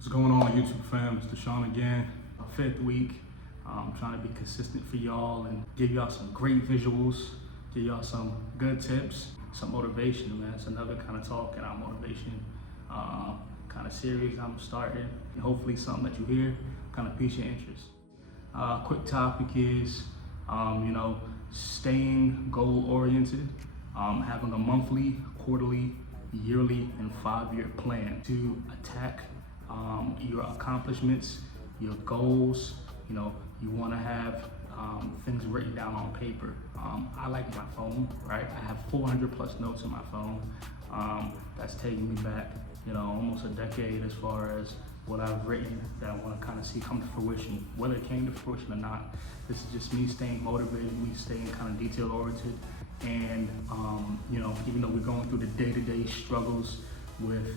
What's going on, YouTube fam? It's Dezhaun again. Our fifth week. I'm trying to be consistent for y'all and give y'all some great visuals, give y'all some good tips, some motivation, man. It's another kind of talk and our motivation kind of series I'm starting. And hopefully something that you hear kind of piques your interest. Quick topic is, staying goal-oriented, having a monthly, quarterly, yearly, and 5-year plan to attack your accomplishments, your goals. You want to have things written down on paper. I like my phone, right? I have 400 plus notes in my phone. That's taking me back, almost a decade as far as what I've written that I want to kind of see come to fruition. Whether it came to fruition or not, this is just me staying motivated, me staying kind of detail oriented. And, even though we're going through the day-to-day struggles with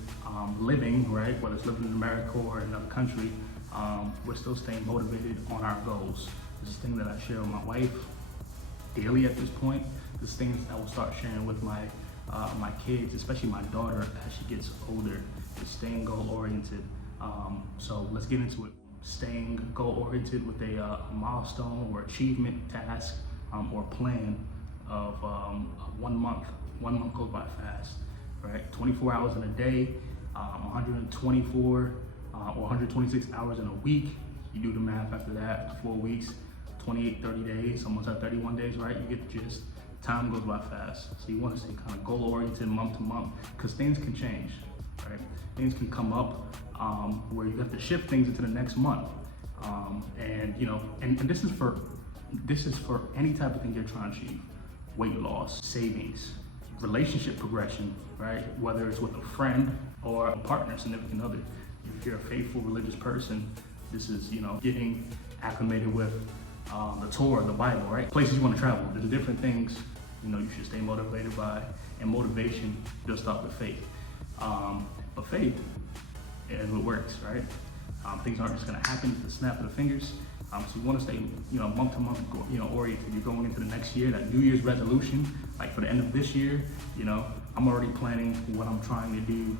living, right? Whether it's living in America or another country, we're still staying motivated on our goals. This is thing that I share with my wife daily at this point. This is things I will start sharing with my kids, especially my daughter as she gets older, is staying goal-oriented. So let's get into it. Staying goal-oriented with a milestone or achievement, task, or plan of 1 month. 1 month goes by fast, right? 24 hours in a day, 124 or 126 hours in a week. You do the math after that, after 4 weeks, 28, 30 days, almost at 31 days, right? You get the gist. Time goes by fast. So you want to stay kind of goal-oriented month to month, because things can change, right? Things can come up where you have to shift things into the next month. And this is for any type of thing you're trying to achieve. Weight loss, savings, relationship progression, right? Whether it's with a friend or a partner, significant other. If you're a faithful religious person, this is, getting acclimated with the Torah, the Bible, right? Places you want to travel. There's different things, you should stay motivated by, and motivation does start with faith. But faith is what works, right? Things aren't just gonna happen at the snap of the fingers. So you want to stay, month to month, oriented. You're going into the next year, that New Year's resolution. Like for the end of this year, I'm already planning what I'm trying to do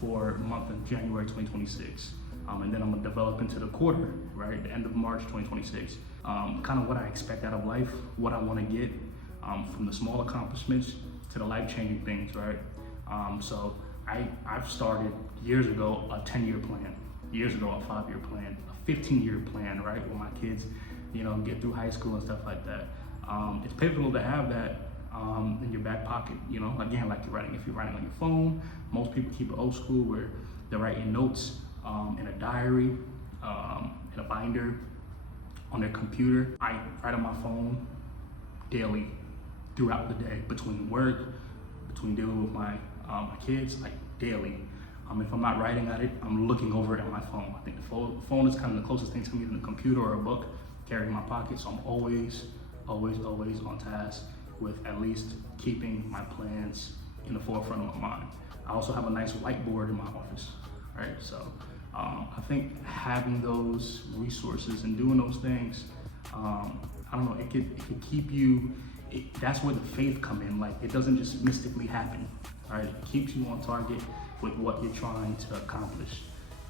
for the month of January 2026. And then I'm gonna develop into the quarter, right? The end of March 2026. Kind of what I expect out of life, what I want to get from the small accomplishments to the life-changing things, right? So I've started years ago a 10-year plan, years ago a 5-year plan, a 15-year plan, right? When my kids, get through high school and stuff like that. It's pivotal to have that in your back pocket, again, like if you're writing on your phone. Most people keep it old school where they're writing notes in a diary, in a binder, on their computer. I write on my phone daily throughout the day, between work, between dealing with my kids, like daily. If I'm not writing at it, I'm looking over it on my phone. I think the phone is kind of the closest thing to me than a computer or a book. Carry in my pocket, so I'm always on task with at least keeping my plans in the forefront of my mind. I also have a nice whiteboard in my office, right? So I think having those resources and doing those things, it could keep you. That's where the faith come in. Like, it doesn't just mystically happen, right? It keeps you on target with what you're trying to accomplish.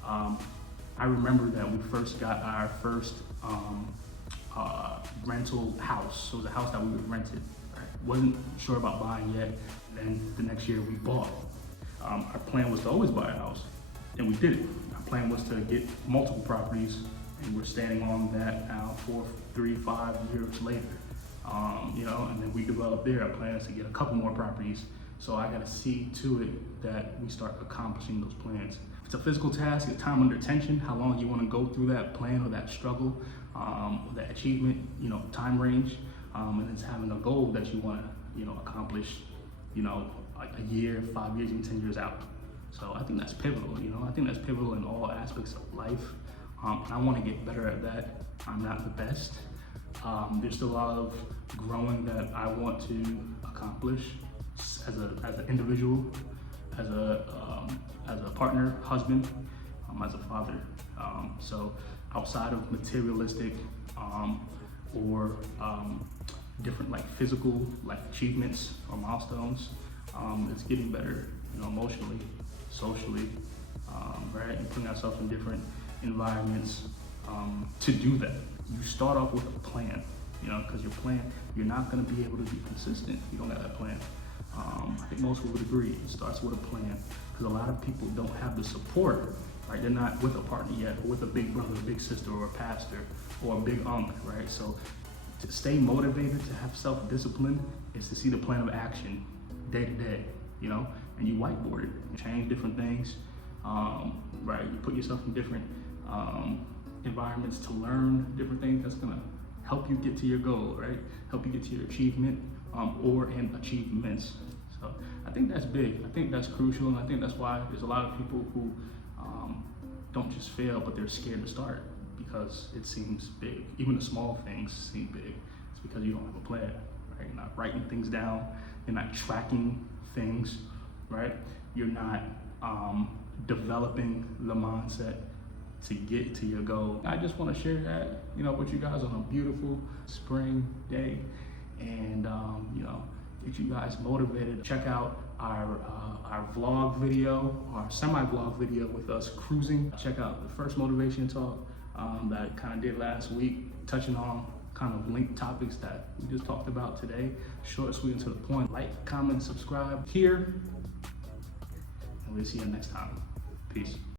I remember that we first got our first rental house. So it was a house that we rented. Right? Wasn't sure about buying yet. Then the next year we bought. Our plan was to always buy a house, and we did it. Our plan was to get multiple properties, and we're standing on that now 5 years later. And then we developed there. Our plan is to get a couple more properties. So I got to see to it that we start accomplishing those plans. If it's a physical task, a time under tension, how long you want to go through that plan or that struggle, that achievement, time range, and it's having a goal that you want to, accomplish, like a year, 5 years, even 10 years out. So I think that's pivotal. I think that's pivotal in all aspects of life. And I want to get better at that. I'm not the best. There's still a lot of growing that I want to accomplish as an individual, as a partner, husband, as a father. So outside of materialistic or different like physical life achievements or milestones, it's getting better, emotionally, socially, right? And putting ourselves in different environments to do that. You start off with a plan, you know, because your plan, you're not going to be able to be consistent if you don't have that plan. I think most people would agree. It starts with a plan, because a lot of people don't have the support, right? They're not with a partner yet, or with a big brother, a big sister, or a pastor, or a big uncle, right? So to stay motivated, to have self-discipline, is to see the plan of action day to day, you know, and you whiteboard it, you change different things, right? You put yourself in different environments to learn different things that's gonna help you get to your goal, right? Help you get to your achievement or in achievements. So I think that's big. I think that's crucial, and I think that's why there's a lot of people who don't just fail, but they're scared to start because it seems big. Even the small things seem big. It's because you don't have a plan, right? You're not writing things down. You're not tracking things, right? You're not developing the mindset to get to your goal. I just want to share that, you know, with you guys on a beautiful spring day, and you know, get you guys motivated. Check out our vlog video, our semi-vlog video with us cruising. Check out the first motivation talk that I kind of did last week, touching on kind of linked topics that we just talked about today. Short, sweet, and to the point. Like, comment, subscribe here, and we'll see you next time. Peace.